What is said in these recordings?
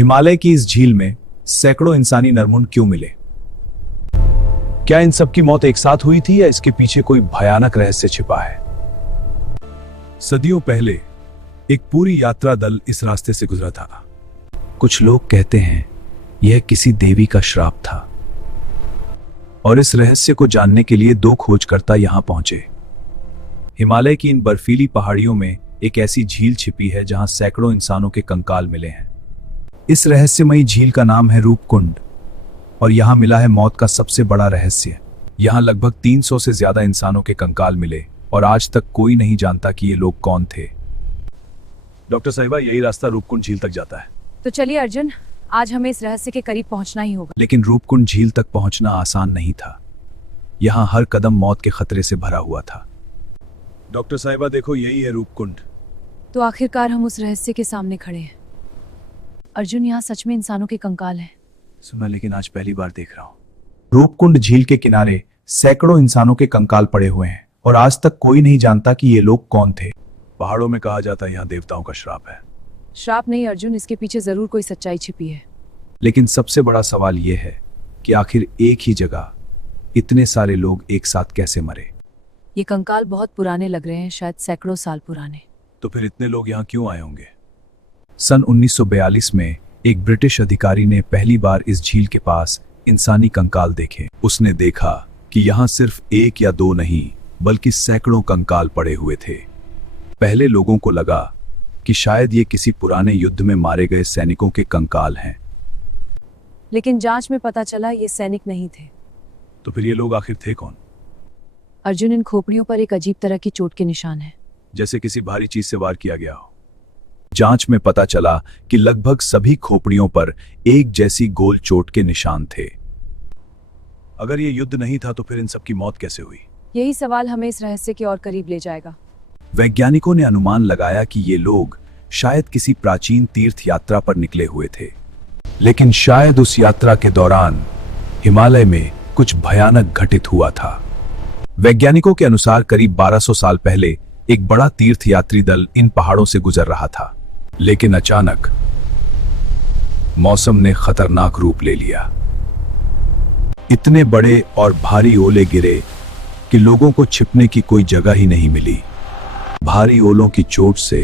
हिमालय की इस झील में सैकड़ों इंसानी नरमुंड क्यों मिले? क्या इन सब की मौत एक साथ हुई थी या इसके पीछे कोई भयानक रहस्य छिपा है? सदियों पहले एक पूरी यात्रा दल इस रास्ते से गुजरा था। कुछ लोग कहते हैं यह किसी देवी का श्राप था, और इस रहस्य को जानने के लिए दो खोजकर्ता यहां पहुंचे। हिमालय की इन बर्फीली पहाड़ियों में एक ऐसी झील छिपी है जहां सैकड़ों इंसानों के कंकाल मिले हैं। इस रहस्यमयी झील का नाम है रूपकुंड, और यहां मिला है मौत का सबसे बड़ा रहस्य। यहां लगभग 300 से ज्यादा इंसानों के कंकाल मिले, और आज तक कोई नहीं जानता कि ये लोग कौन थे। डॉक्टर साहिबा, यही रास्ता रूपकुंड झील तक जाता है। तो चलिए अर्जुन, आज हमें इस रहस्य के करीब पहुंचना ही होगा। लेकिन रूपकुंड झील तक पहुंचना आसान नहीं था। यहां हर कदम मौत के खतरे से भरा हुआ था। डॉक्टर साहिबा देखो, यही है रूपकुंड। तो आखिरकार हम उस रहस्य के सामने खड़े हैं। अर्जुन, यहाँ सच में इंसानों के कंकाल हैं। सुना, लेकिन आज पहली बार देख रहा हूँ। रूपकुंड झील के किनारे सैकड़ों इंसानों के कंकाल पड़े हुए हैं, और आज तक कोई नहीं जानता कि ये लोग कौन थे। पहाड़ों में कहा जाता है यहाँ देवताओं का श्राप है। श्राप नहीं अर्जुन, इसके पीछे जरूर कोई सच्चाई छिपी है। लेकिन सबसे बड़ा सवाल यह है कि आखिर एक ही जगह इतने सारे लोग एक साथ कैसे मरे? ये कंकाल बहुत पुराने लग रहे हैं, शायद सैकड़ों साल पुराने। तो फिर इतने लोग यहाँ क्यों आए होंगे? सन 1942 में एक ब्रिटिश अधिकारी ने पहली बार इस झील के पास इंसानी कंकाल देखे। उसने देखा कि यहाँ सिर्फ एक या दो नहीं, बल्कि सैकड़ों कंकाल पड़े हुए थे। पहले लोगों को लगा कि शायद ये किसी पुराने युद्ध में मारे गए सैनिकों के कंकाल हैं। लेकिन जांच में पता चला ये सैनिक नहीं थे। तो फिर ये लोग आखिर थे कौन? अर्जुन, इन खोपड़ियों पर एक अजीब तरह की चोट के निशान हैं, जैसे किसी भारी चीज से वार किया गया हो। जांच में पता चला कि लगभग सभी खोपड़ियों पर एक जैसी गोल चोट के निशान थे। अगर ये युद्ध नहीं था तो फिर इन सब की मौत कैसे हुई? यही सवाल हमें इस रहस्य के और करीब ले जाएगा। वैज्ञानिकों ने अनुमान लगाया कि ये लोग शायद किसी प्राचीन तीर्थ यात्रा पर निकले हुए थे, लेकिन शायद उस यात्रा के दौरान हिमालय में कुछ भयानक घटित हुआ था। वैज्ञानिकों के अनुसार करीब 1200 साल पहले एक बड़ा तीर्थ यात्री दल इन पहाड़ों से गुजर रहा था, लेकिन अचानक मौसम ने खतरनाक रूप ले लिया। इतने बड़े और भारी ओले गिरे कि लोगों को छिपने की कोई जगह ही नहीं मिली। भारी ओलों की चोट से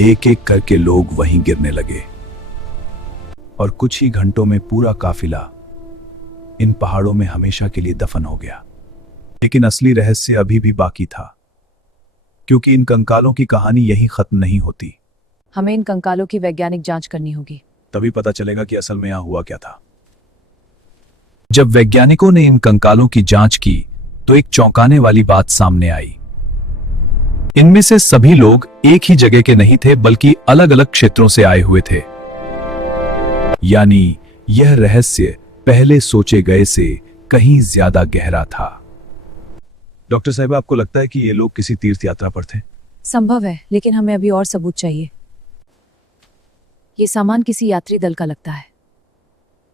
एक एक करके लोग वहीं गिरने लगे, और कुछ ही घंटों में पूरा काफिला इन पहाड़ों में हमेशा के लिए दफन हो गया। लेकिन असली रहस्य अभी भी बाकी था, क्योंकि इन कंकालों की कहानी यहीं खत्म नहीं होती। हमें इन कंकालों की वैज्ञानिक जांच करनी होगी, तभी पता चलेगा कि असल में यहां हुआ क्या था। जब वैज्ञानिकों ने इन कंकालों की जांच की तो एक चौंकाने वाली बात सामने आई। इनमें से सभी लोग एक ही जगह के नहीं थे, बल्कि अलग अलग क्षेत्रों से आए हुए थे। यानी यह रहस्य पहले सोचे गए से कहीं ज्यादा गहरा था। डॉक्टर साहिबा, आपको लगता है कि ये लोग किसी तीर्थ यात्रा पर थे? संभव है, लेकिन हमें अभी और सबूत चाहिए। ये सामान किसी यात्री दल का लगता है।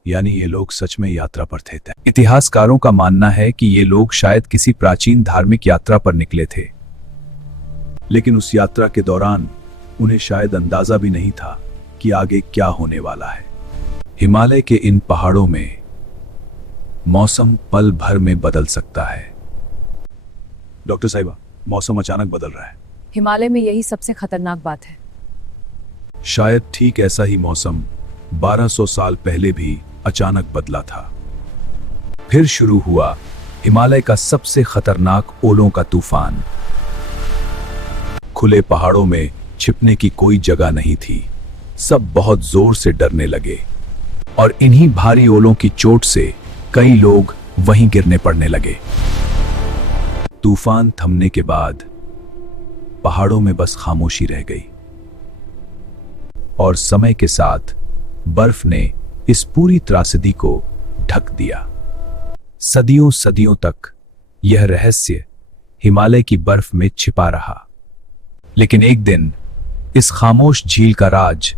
यानी ये लोग सच में यात्रा पर थे। इतिहासकारों का मानना है कि ये लोग शायद किसी प्राचीन धार्मिक यात्रा पर निकले थे, लेकिन उस यात्रा के दौरान उन्हें शायद अंदाजा भी नहीं था कि आगे क्या होने वाला है। हिमालय के इन पहाड़ों में मौसम पल भर में बदल सकता है। डॉक्टर साहिबा, मौसम अचानक बदल रहा है। हिमालय में यही सबसे खतरनाक बात है। शायद ठीक ऐसा ही मौसम 1200 साल पहले भी अचानक बदला था। फिर शुरू हुआ हिमालय का सबसे खतरनाक ओलों का तूफान। खुले पहाड़ों में छिपने की कोई जगह नहीं थी। सब बहुत जोर से डरने लगे, और इन्हीं भारी ओलों की चोट से कई लोग वहीं गिरने पड़ने लगे। तूफान थमने के बाद पहाड़ों में बस खामोशी रह गई, और समय के साथ बर्फ ने इस पूरी त्रासदी को ढक दिया। सदियों सदियों तक यह रहस्य हिमालय की बर्फ में छिपा रहा, लेकिन एक दिन इस खामोश झील का राज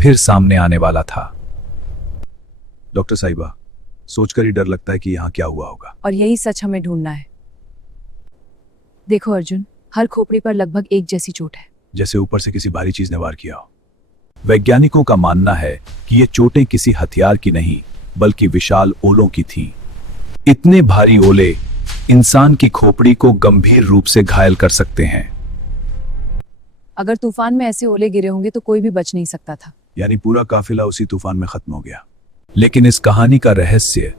फिर सामने आने वाला था। डॉक्टर साहिबा, सोचकर ही डर लगता है कि यहां क्या हुआ होगा। और यही सच हमें ढूंढना है। देखो अर्जुन, हर खोपड़ी पर लगभग एक जैसी चोट है, जैसे ऊपर से किसी भारी चीज ने वार किया हो। वैज्ञानिकों का मानना है कि ये चोटें किसी हथियार की नहीं बल्कि विशाल ओलों की थीं। इतने भारी ओले इंसान की खोपड़ी को गंभीर रूप से घायल कर सकते हैं। अगर तूफान में ऐसे ओले गिरे होंगे तो कोई भी बच नहीं सकता था। यानी पूरा काफिला उसी तूफान में खत्म हो गया। लेकिन इस कहानी का रहस्य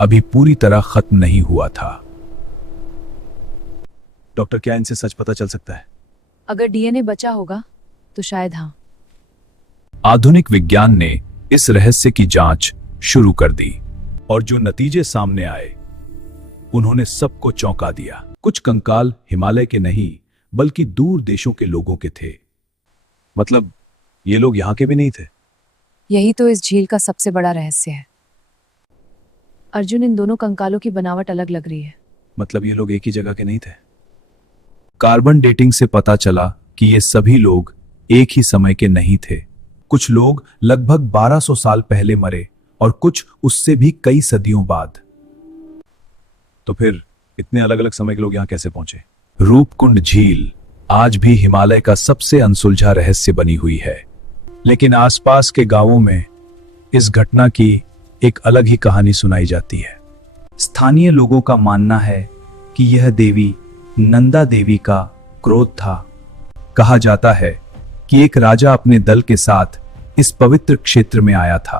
अभी पूरी तरह खत्म नहीं हुआ था। डॉक्टर, क्या इनसे सच पता चल सकता है? अगर डीएनए बचा होगा तो शायद हाँ। आधुनिक विज्ञान ने इस रहस्य की जांच शुरू कर दी और जो नतीजे सामने आए उन्होंने सबको चौंका दिया। कुछ कंकाल हिमालय के नहीं बल्कि दूर देशों के लोगों के थे। मतलब ये लोग यहां के भी नहीं थे। यही तो इस झील का सबसे बड़ा रहस्य है। अर्जुन, इन दोनों कंकालों की बनावट अलग लग रही है। मतलब ये लोग एक ही जगह के नहीं थे। कार्बन डेटिंग से पता चला कि ये सभी लोग एक ही समय के नहीं थे। कुछ लोग लगभग 1200 साल पहले मरे और कुछ उससे भी कई सदियों बाद। तो फिर इतने अलग अलग समय के लोग यहां कैसे पहुंचे? रूपकुंड झील आज भी हिमालय का सबसे अनसुलझा रहस्य बनी हुई है। लेकिन आसपास के गांवों में इस घटना की एक अलग ही कहानी सुनाई जाती है। स्थानीय लोगों का मानना है कि यह देवी नंदा देवी का क्रोध था। कहा जाता है कि एक राजा अपने दल के साथ इस पवित्र क्षेत्र में आया था,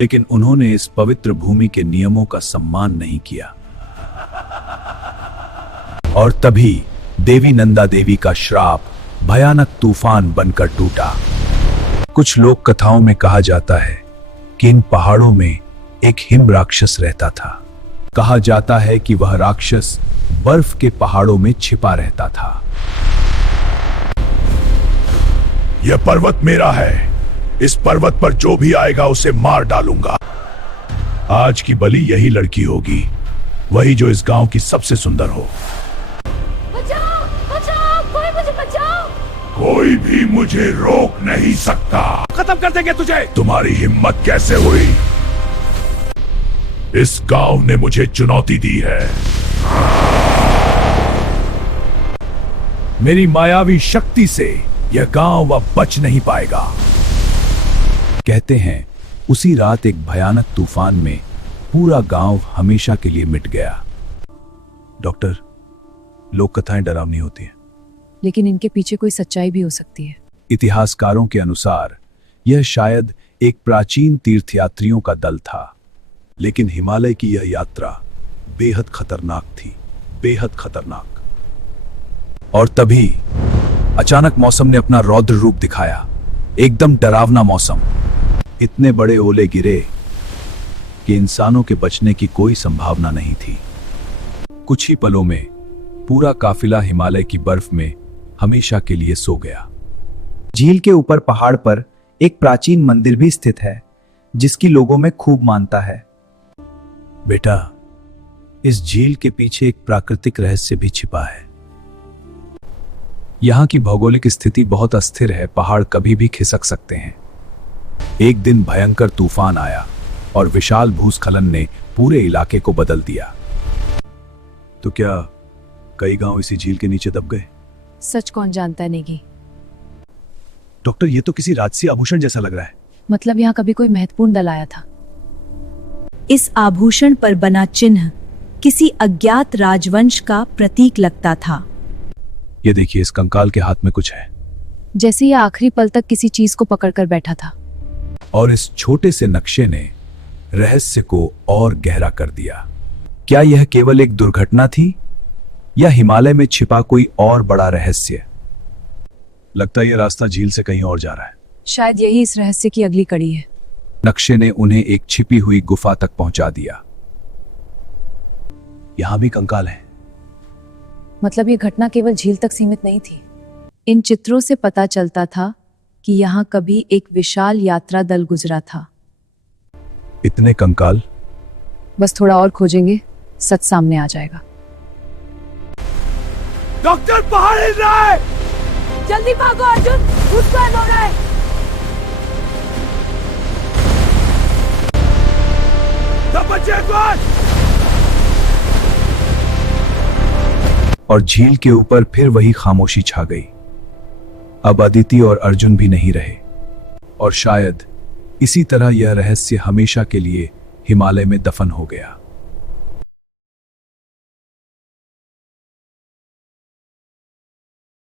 लेकिन उन्होंने इस पवित्र भूमि के नियमों का सम्मान नहीं किया और तभी देवी नंदा देवी का श्राप भयानक तूफान बनकर टूटा। कुछ लोक कथाओं में कहा जाता है कि इन पहाड़ों में एक हिम राक्षस रहता था। कहा जाता है कि वह राक्षस बर्फ के पहाड़ों में छिपा रहता था। यह पर्वत मेरा है। इस पर्वत पर जो भी आएगा उसे मार डालूंगा। आज की बलि यही लड़की होगी, वही जो इस गांव की सबसे सुंदर हो। बचाओ, बचाओ, कोई मुझे बचाओ। कोई भी मुझे रोक नहीं सकता। खत्म कर देंगे तुझे। तुम्हारी हिम्मत कैसे हुई? इस गांव ने मुझे चुनौती दी है। मेरी मायावी शक्ति से यह गांव अब बच नहीं पाएगा। कहते हैं उसी रात एक भयानक तूफान में पूरा गांव हमेशा के लिए मिट गया। डॉक्टर, लोक कथाएं डरावनी होती हैं, लेकिन इनके पीछे कोई सच्चाई भी हो सकती है। इतिहासकारों के अनुसार यह शायद एक प्राचीन तीर्थयात्रियों का दल था, लेकिन हिमालय की यह यात्रा बेहद खतरनाक थी, बेहद खतरनाक। और तभी अचानक मौसम ने अपना रौद्र रूप दिखाया, एकदम डरावना मौसम। इतने बड़े ओले गिरे कि इंसानों के बचने की कोई संभावना नहीं थी। कुछ ही पलों में पूरा काफिला हिमालय की बर्फ में हमेशा के लिए सो गया। झील के ऊपर पहाड़ पर एक प्राचीन मंदिर भी स्थित है, जिसकी लोगों में खूब मानता है। बेटा, इस झील के पीछे एक प्राकृतिक रहस्य भी छिपा है। यहां की भौगोलिक स्थिति बहुत अस्थिर है, पहाड़ कभी भी खिसक सकते हैं। एक दिन भयंकर तूफान आया और विशाल भूस्खलन ने पूरे इलाके को बदल दिया। तो क्या कई गांव इसी झील के नीचे दब गए? सच कौन जानता है नेगी। डॉक्टर, ये तो किसी राजसी आभूषण जैसा लग रहा है। मतलब यहाँ कभी कोई महत्वपूर्ण दल आया था। इस आभूषण पर बना चिन्ह किसी अज्ञात राजवंश का प्रतीक लगता था। ये देखिए, इस कंकाल के हाथ में कुछ है, जैसे यह आखिरी पल तक किसी चीज को पकड़कर बैठा था। और इस छोटे से नक्शे ने रहस्य को और गहरा कर दिया। क्या यह केवल एक दुर्घटना थी या हिमालय में छिपा कोई और बड़ा रहस्य? लगता है यह रास्ता झील से कहीं और जा रहा है। शायद यही इस रहस्य की अगली कड़ी है। नक्शे ने उन्हें एक छिपी हुई गुफा तक पहुंचा दिया। यहां भी कंकाल हैं। मतलब ये घटना केवल झील तक सीमित नहीं थी। इन चित्रों से पता चलता था कि यहाँ कभी एक विशाल यात्रा दल गुजरा था। इतने कंकाल? बस थोड़ा और खोजेंगे, सच सामने आ जाएगा। डॉक्टर, पहाड़ हिल रहा है। जल्दी भागो अर्जुन, भूस्खलन हो रहा है। सब बच्चे एक बार। और झील के ऊपर फिर वही खामोशी छा गई। अब अदिति और अर्जुन भी नहीं रहे। और शायद इसी तरह यह रहस्य हमेशा के लिए हिमालय में दफन हो गया।